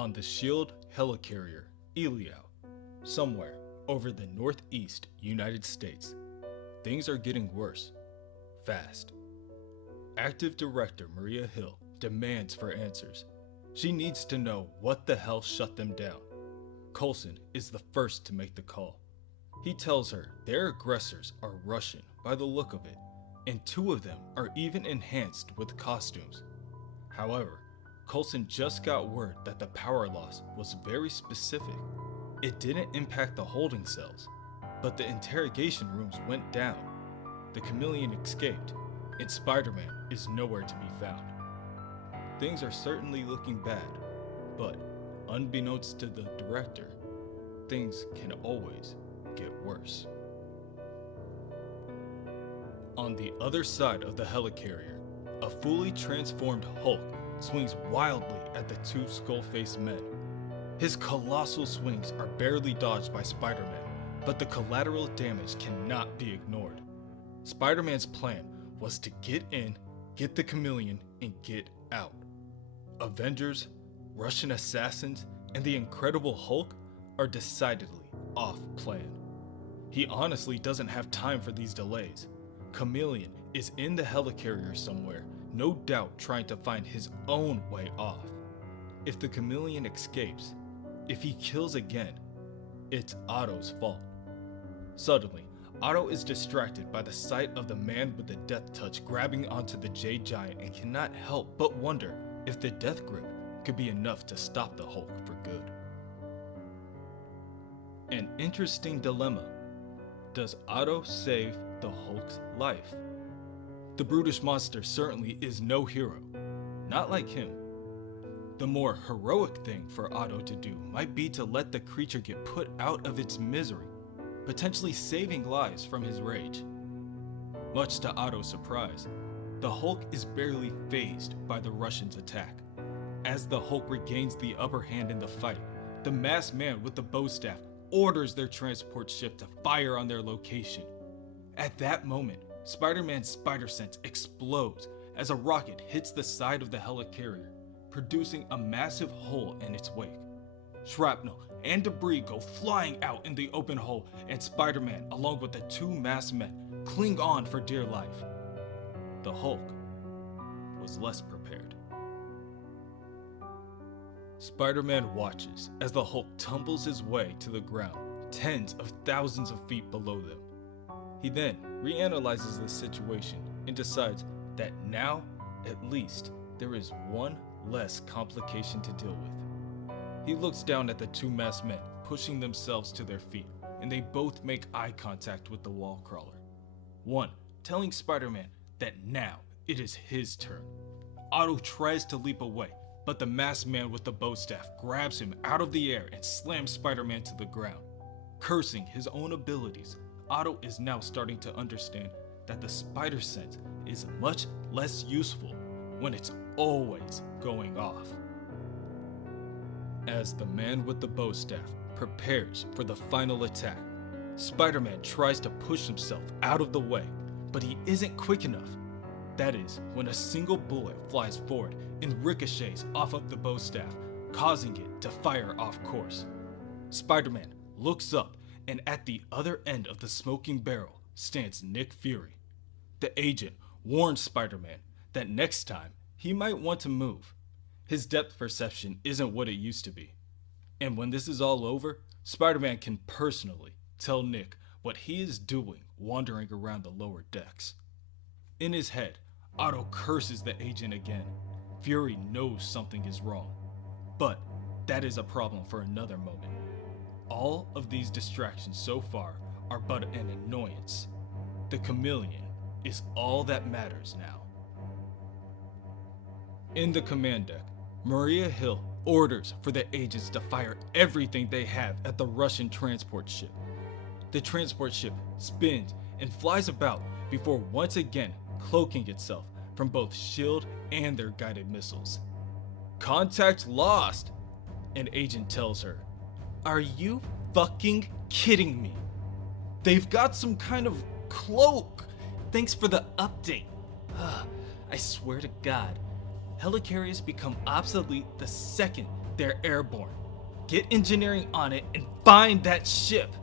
on the S.H.I.E.L.D. helicarrier, Elio, somewhere over the northeast United States. Things are getting worse, fast. Active Director Maria Hill demands for answers. She needs to know what the hell shut them down. Coulson is the first to make the call. He tells her their aggressors are Russian by the look of it, and 2 of them are even enhanced with costumes. However, Coulson just got word that the power loss was very specific. It didn't impact the holding cells, but the interrogation rooms went down. The Chameleon escaped, and Spider-Man is nowhere to be found. Things are certainly looking bad, but unbeknownst to the director, things can always get worse. On the other side of the helicarrier, a fully transformed Hulk swings wildly at the 2 skull-faced men. His colossal swings are barely dodged by Spider-Man, but the collateral damage cannot be ignored. Spider-Man's plan was to get in, get the Chameleon, and get out. Avengers, Russian assassins, and the Incredible Hulk are decidedly off plan. He honestly doesn't have time for these delays. Chameleon is in the helicarrier somewhere, no doubt trying to find his own way off. If the Chameleon escapes, if he kills again, it's Otto's fault. Suddenly, Otto is distracted by the sight of the man with the death touch grabbing onto the Jade Giant and cannot help but wonder if the death grip could be enough to stop the Hulk for good. An interesting dilemma. Does Otto save the Hulk's life? The brutish monster certainly is no hero, not like him. The more heroic thing for Otto to do might be to let the creature get put out of its misery, potentially saving lives from his rage. Much to Otto's surprise, the Hulk is barely fazed by the Russians' attack. As the Hulk regains the upper hand in the fight, the masked man with the bow staff orders their transport ship to fire on their location. At that moment, Spider-Man's spider sense explodes as a rocket hits the side of the helicarrier, producing a massive hole in its wake. Shrapnel and debris go flying out in the open hole, and Spider-Man, along with the 2 masked men, cling on for dear life. The Hulk was less prepared. Spider-Man watches as the Hulk tumbles his way to the ground, tens of thousands of feet below them. He then reanalyzes the situation and decides that now, at least, there is one less complication to deal with. He looks down at the 2 masked men pushing themselves to their feet, and they both make eye contact with the wall crawler. One telling Spider-Man that now it is his turn. Otto tries to leap away, but the masked man with the bow staff grabs him out of the air and slams Spider-Man to the ground. Cursing his own abilities, Otto is now starting to understand that the spider sense is much less useful when it's always going off. As the man with the bow staff prepares for the final attack, Spider-Man tries to push himself out of the way, but he isn't quick enough. That is when a single bullet flies forward and ricochets off of the bow staff, causing it to fire off course. Spider-Man looks up, and at the other end of the smoking barrel stands Nick Fury. The agent warns Spider-Man that next time he might want to move. His depth perception isn't what it used to be. And when this is all over, Spider-Man can personally tell Nick what he is doing wandering around the lower decks. In his head, Otto curses the agent again. Fury knows something is wrong, but that is a problem for another moment. All of these distractions so far are but an annoyance. The Chameleon is all that matters now. In the command deck, Maria Hill orders for the agents to fire everything they have at the Russian transport ship. The transport ship spins and flies about before once again cloaking itself from both S.H.I.E.L.D. and their guided missiles. "Contact lost," an agent tells her. "Are you fucking kidding me? They've got some kind of cloak. Thanks for the update. I swear to God, helicarriers become obsolete the second They're airborne. Get engineering on it and find that ship.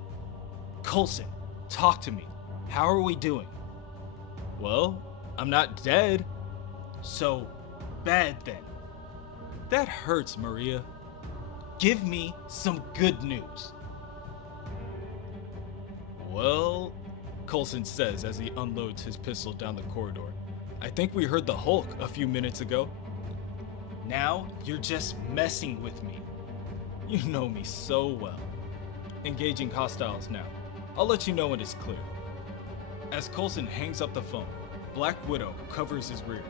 Coulson, talk to me. How are we doing? Well, I'm not dead. So bad then. That hurts, Maria. Give me some good news. Well, Coulson says as he unloads his pistol down the corridor. I think we heard the Hulk a few minutes ago. Now you're just messing with me. You know me so well. Engaging hostiles now. I'll let you know when it's clear. As Coulson hangs up the phone, Black Widow covers his rear.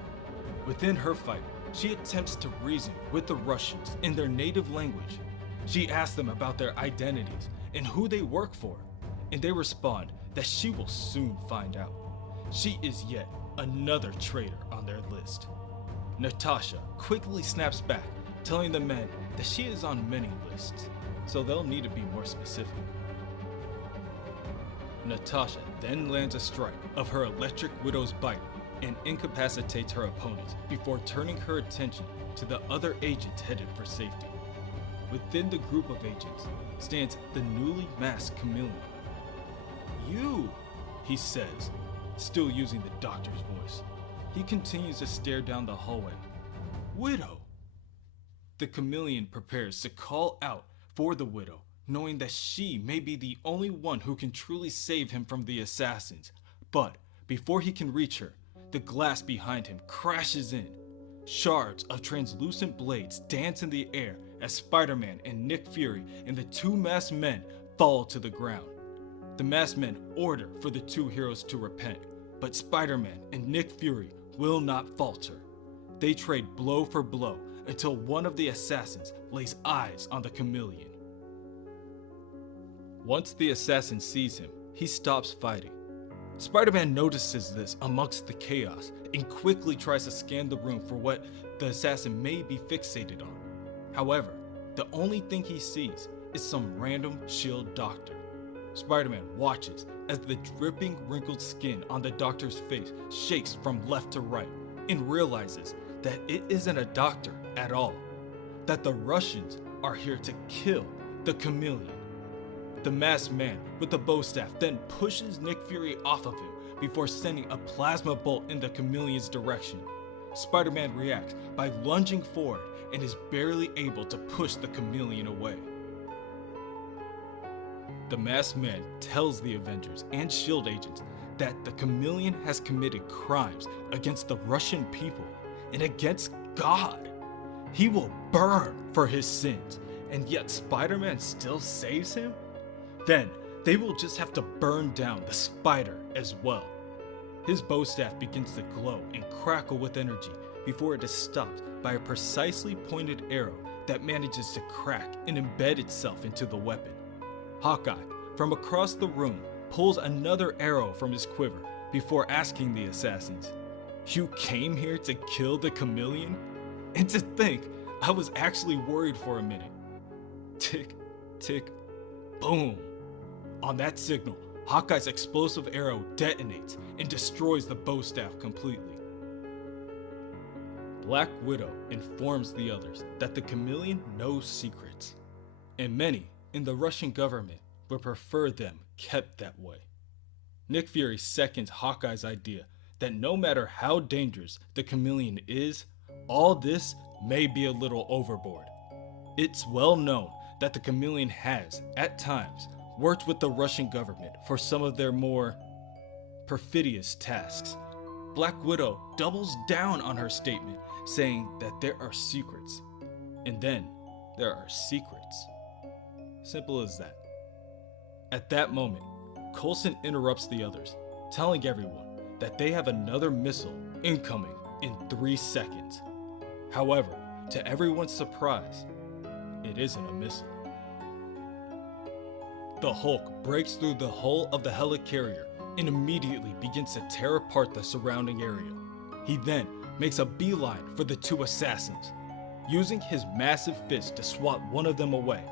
Within her fight, she attempts to reason with the Russians in their native language. She asks them about their identities and who they work for, and they respond that she will soon find out. She is yet another traitor on their list. Natasha quickly snaps back, telling the men that she is on many lists, so they'll need to be more specific. Natasha then lands a strike of her Electric Widow's bite and incapacitates her opponent before turning her attention to the other agents headed for safety. Within the group of agents stands the newly masked Chameleon. You, he says, still using the doctor's voice. He continues to stare down the hallway. Widow! The Chameleon prepares to call out for the Widow, knowing that she may be the only one who can truly save him from the assassins. But before he can reach her, the glass behind him crashes in. Shards of translucent blades dance in the air as Spider-Man and Nick Fury and the two masked men fall to the ground. The masked men order for the two heroes to repent, but Spider-Man and Nick Fury will not falter. They trade blow for blow until one of the assassins lays eyes on the Chameleon. Once the assassin sees him, he stops fighting. Spider-Man notices this amongst the chaos and quickly tries to scan the room for what the assassin may be fixated on. However, the only thing he sees is some random S.H.I.E.L.D. doctor. Spider-Man watches as the dripping, wrinkled skin on the doctor's face shakes from left to right and realizes that it isn't a doctor at all, that the Russians are here to kill the Chameleon. The masked man with the bow staff then pushes Nick Fury off of him before sending a plasma bolt in the Chameleon's direction. Spider-Man reacts by lunging forward and is barely able to push the Chameleon away. The masked man tells the Avengers and S.H.I.E.L.D. agents that the Chameleon has committed crimes against the Russian people and against God. He will burn for his sins, and yet Spider-Man still saves him? Then they will just have to burn down the spider as well. His bow staff begins to glow and crackle with energy before it is stopped by a precisely pointed arrow that manages to crack and embed itself into the weapon. Hawkeye, from across the room, pulls another arrow from his quiver before asking the assassins, "You came here to kill the Chameleon?" And to think, I was actually worried for a minute. Tick, tick, boom. On that signal, Hawkeye's explosive arrow detonates and destroys the bow staff completely. Black Widow informs the others that the Chameleon knows secrets, and many in the Russian government would prefer them kept that way. Nick Fury seconds Hawkeye's idea that no matter how dangerous the Chameleon is, all this may be a little overboard. It's well known that the Chameleon has, at times, worked with the Russian government for some of their more perfidious tasks. Black Widow doubles down on her statement, saying that there are secrets. And then there are secrets. Simple as that. At that moment, Coulson interrupts the others, telling everyone that they have another missile incoming in 3 seconds. However, to everyone's surprise, it isn't a missile. The Hulk breaks through the hull of the helicarrier and immediately begins to tear apart the surrounding area. He then makes a beeline for the 2 assassins. Using his massive fist to swat one of them away,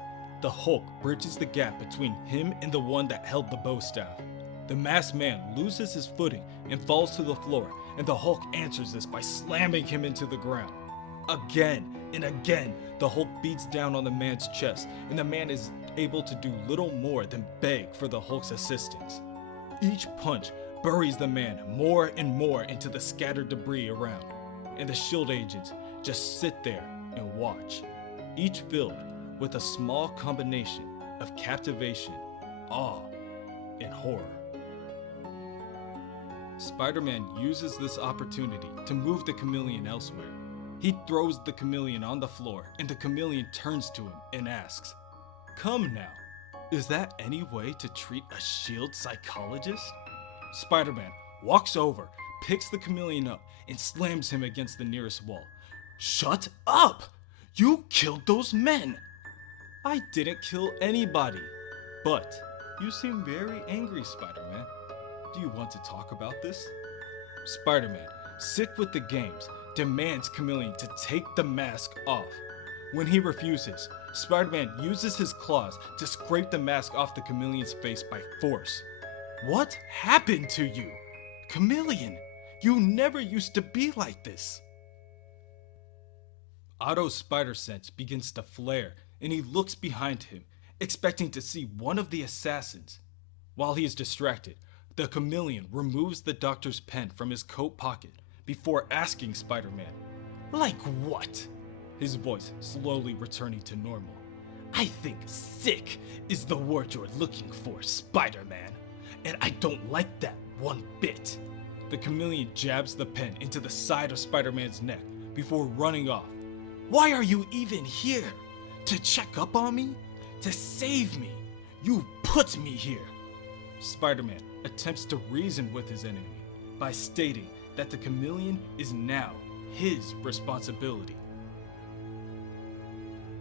the Hulk bridges the gap between him and the one that held the bow staff. The masked man loses his footing and falls to the floor, and the Hulk answers this by slamming him into the ground. Again and again, the Hulk beats down on the man's chest, and the man is able to do little more than beg for the Hulk's assistance. Each punch buries the man more and more into the scattered debris around, and the S.H.I.E.L.D. agents just sit there and watch, each filled with a small combination of captivation, awe, and horror. Spider-Man uses this opportunity to move the Chameleon elsewhere. He throws the Chameleon on the floor, and the Chameleon turns to him and asks, "Come now, is that any way to treat a S.H.I.E.L.D. psychologist?" Spider-Man walks over, picks the Chameleon up, and slams him against the nearest wall. "Shut up! You killed those men!" "I didn't kill anybody. But you seem very angry, Spider-Man. Do you want to talk about this?" Spider-Man, sick with the games, demands Chameleon to take the mask off. When he refuses, Spider-Man uses his claws to scrape the mask off the Chameleon's face by force. "What happened to you? Chameleon, you never used to be like this." Otto's spider sense begins to flare, and he looks behind him, expecting to see one of the assassins. While he is distracted, the Chameleon removes the doctor's pen from his coat pocket before asking Spider-Man, "Like what?" His voice slowly returning to normal. "I think sick is the word you're looking for, Spider-Man, and I don't like that one bit." The Chameleon jabs the pen into the side of Spider-Man's neck before running off. "Why are you even here? To check up on me? To save me? You put me here." Spider-Man attempts to reason with his enemy by stating that the Chameleon is now his responsibility.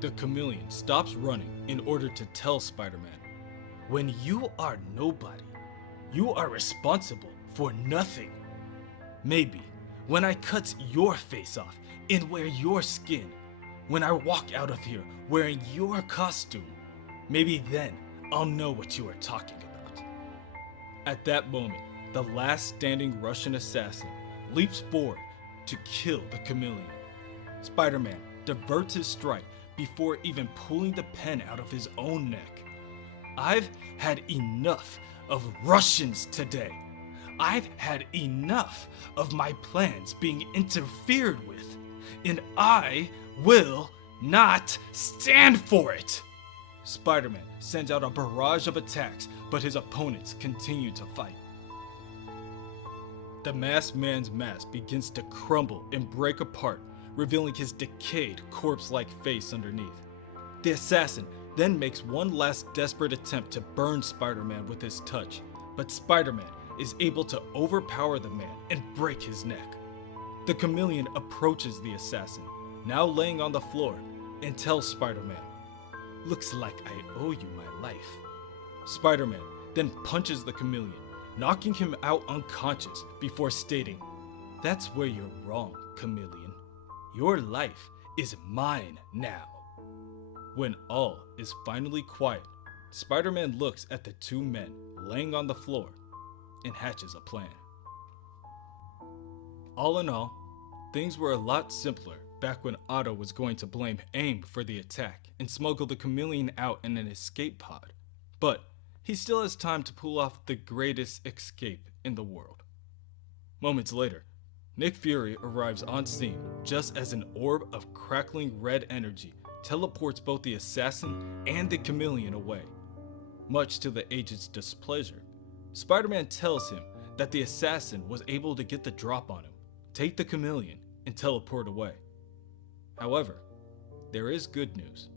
The Chameleon stops running in order to tell Spider-Man, "When you are nobody, you are responsible for nothing. Maybe when I cut your face off and wear your skin, when I walk out of here wearing your costume, maybe then I'll know what you are talking about." At that moment, the last standing Russian assassin leaps forward to kill the Chameleon. Spider-Man diverts his strike before even pulling the pen out of his own neck. "I've had enough of Russians today. I've had enough of my plans being interfered with, and I will not stand for it." Spider-Man sends out a barrage of attacks, but his opponents continue to fight. The masked man's mask begins to crumble and break apart, revealing his decayed, corpse-like face underneath. The assassin then makes one last desperate attempt to burn Spider-Man with his touch, but Spider-Man is able to overpower the man and break his neck. The Chameleon approaches the assassin, now laying on the floor, and tells Spider-Man, "Looks like I owe you my life." Spider-Man then punches the Chameleon, knocking him out unconscious before stating, "That's where you're wrong, Chameleon. Your life is mine now." When all is finally quiet, Spider-Man looks at the two men laying on the floor and hatches a plan. All in all, things were a lot simpler back when Otto was going to blame AIM for the attack and smuggle the Chameleon out in an escape pod. But he still has time to pull off the greatest escape in the world. Moments later, Nick Fury arrives on scene just as an orb of crackling red energy teleports both the assassin and the Chameleon away. Much to the agent's displeasure, Spider-Man tells him that the assassin was able to get the drop on him, take the Chameleon, and teleport away. However, there is good news.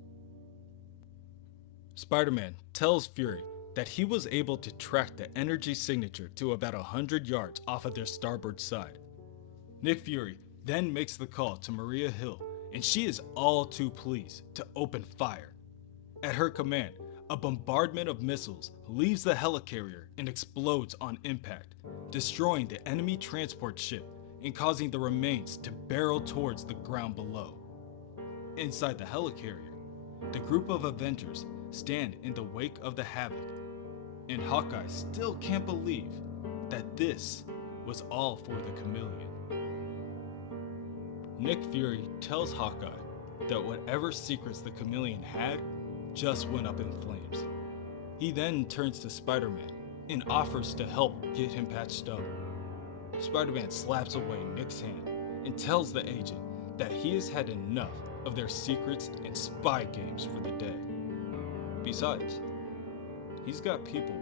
Spider-Man tells Fury that he was able to track the energy signature to about 100 yards off of their starboard side. Nick Fury then makes the call to Maria Hill, and she is all too pleased to open fire. At her command, a bombardment of missiles leaves the helicarrier and explodes on impact, destroying the enemy transport ship and causing the remains to barrel towards the ground below. Inside the helicarrier, the group of Avengers stand in the wake of the havoc, and Hawkeye still can't believe that this was all for the Chameleon. Nick Fury tells Hawkeye that whatever secrets the Chameleon had just went up in flames. He then turns to Spider-Man and offers to help get him patched up. Spider-Man slaps away Nick's hand and tells the agent that he has had enough of their secrets and spy games for the day. Besides, he's got people